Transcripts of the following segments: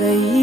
على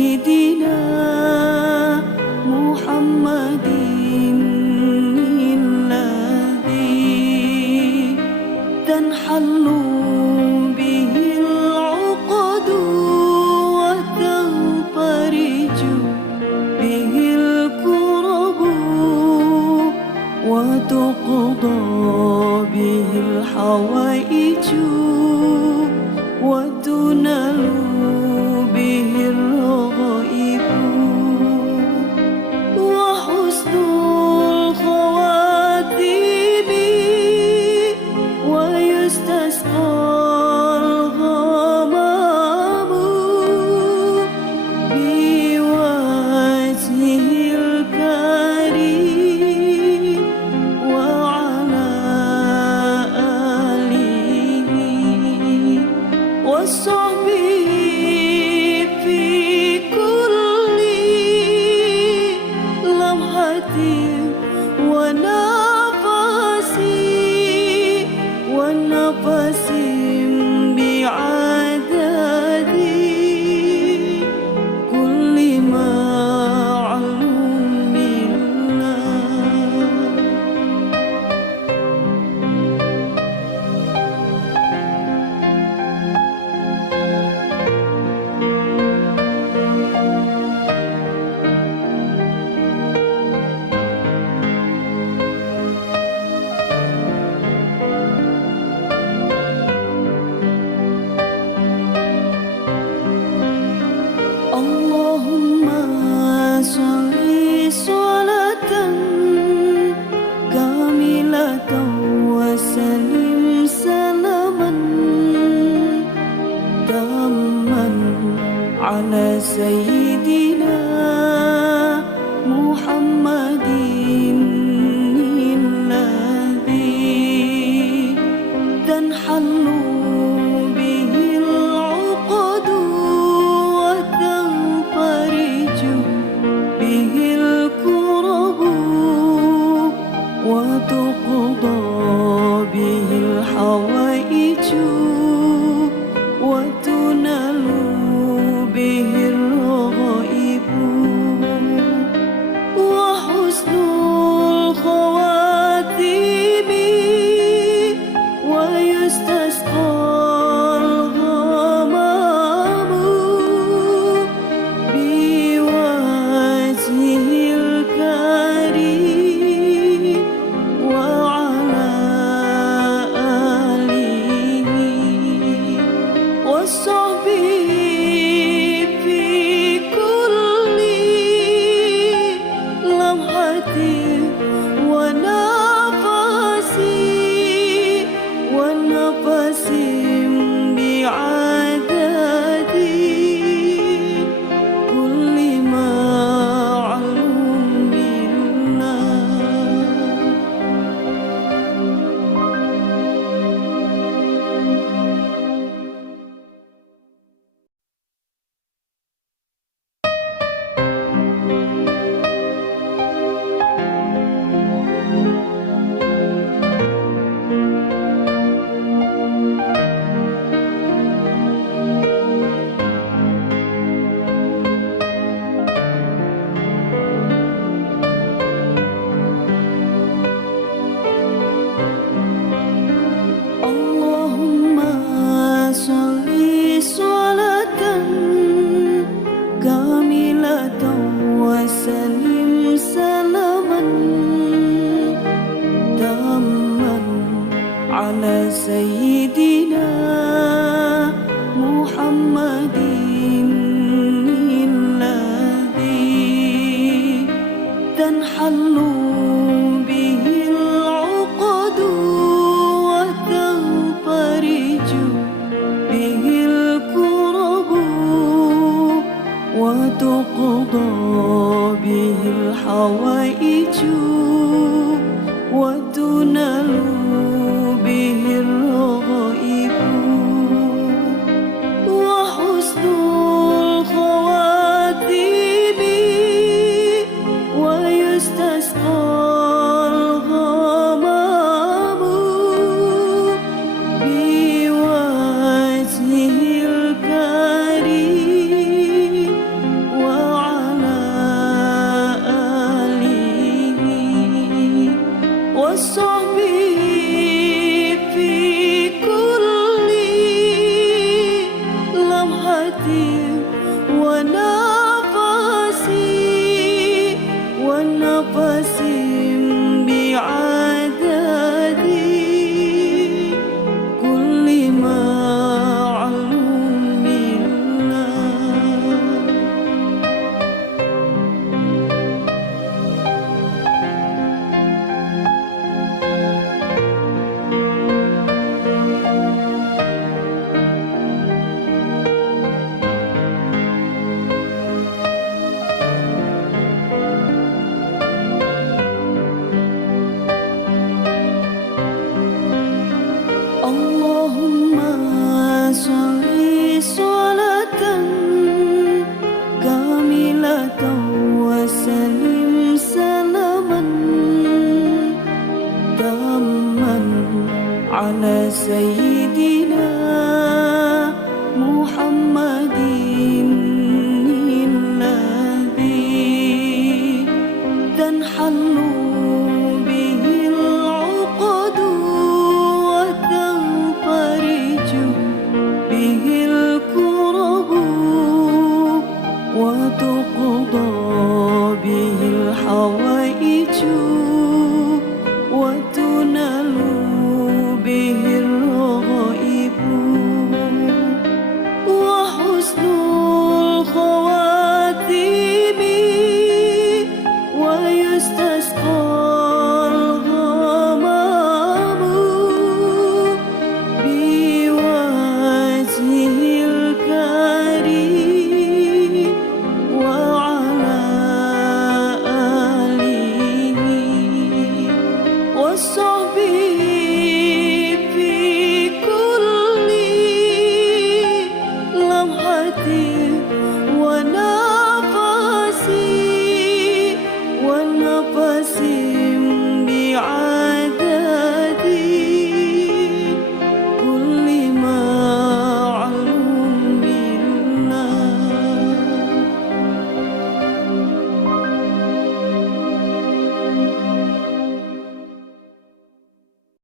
soube. على سيدنا محمد الذي تنحل به العقد وتنفرج به الكرب وتقضى به الحوائج وتنال you know 随意。